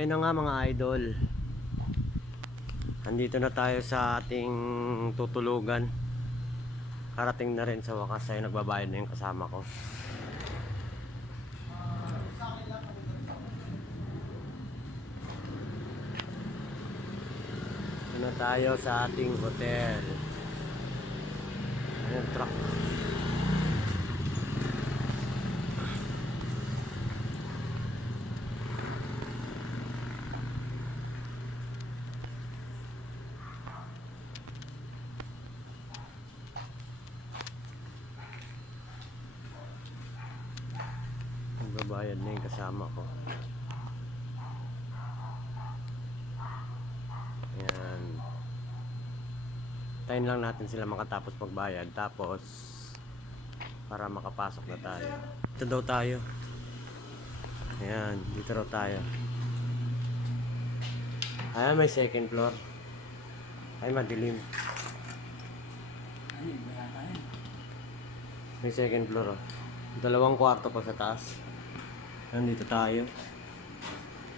ayun na nga mga idol. Andito na tayo sa ating tutulugan. Karating na rin sa wakas ay nagbabayad na yung kasama ko. Ito na tayo sa ating hotel. Ayun, truck. Nagbabayad na yung kasama ko. Ayan. Tayin lang natin sila makatapos magbayad. Tapos para makapasok na tayo. Dito daw tayo. Ayan, dito raw tayo. Ayan, may second floor. Ay, madilim. May second floor, oh. 2 kwarto pa sa taas. Nandito tayo.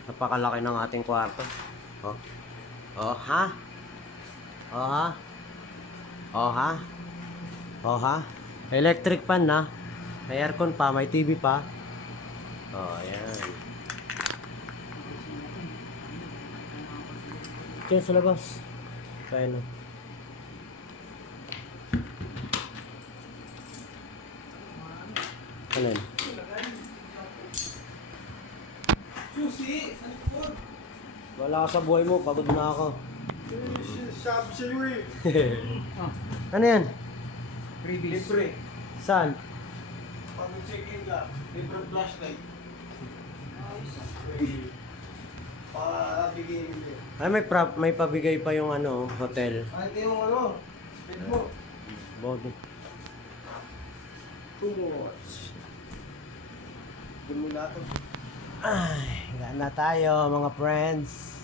Napakalaki ng ating kwarto. Oh. Oh, ha? Oh, ha? Oh, ha? Oh, ha? Electric fan na. May aircon pa, may TV pa. Oh, ayan. Diyan sa labas. Kaya na. Ano yun? Susi! Saan ka po? Wala ka sa buhay mo, pagod na ako. Sabi sa'yo eh. Ano yan? Libre. Saan? Pag check-in ka, libre flashlight. Bigay mo. Ay, may pabigay pa yung ano, hotel. Ay, ito yung ano, speed mo. Body. 2 watts. Dumula to. Ay, gaan na tayo mga friends.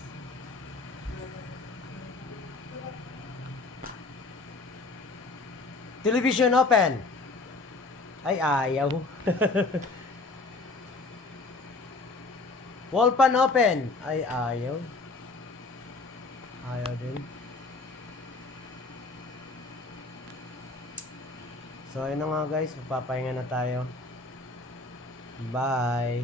Television open. Ay, ayaw. Wall pan open. Ay, ayaw. Ayaw din. So, ayun na nga guys. Magpapahinga na tayo. Bye.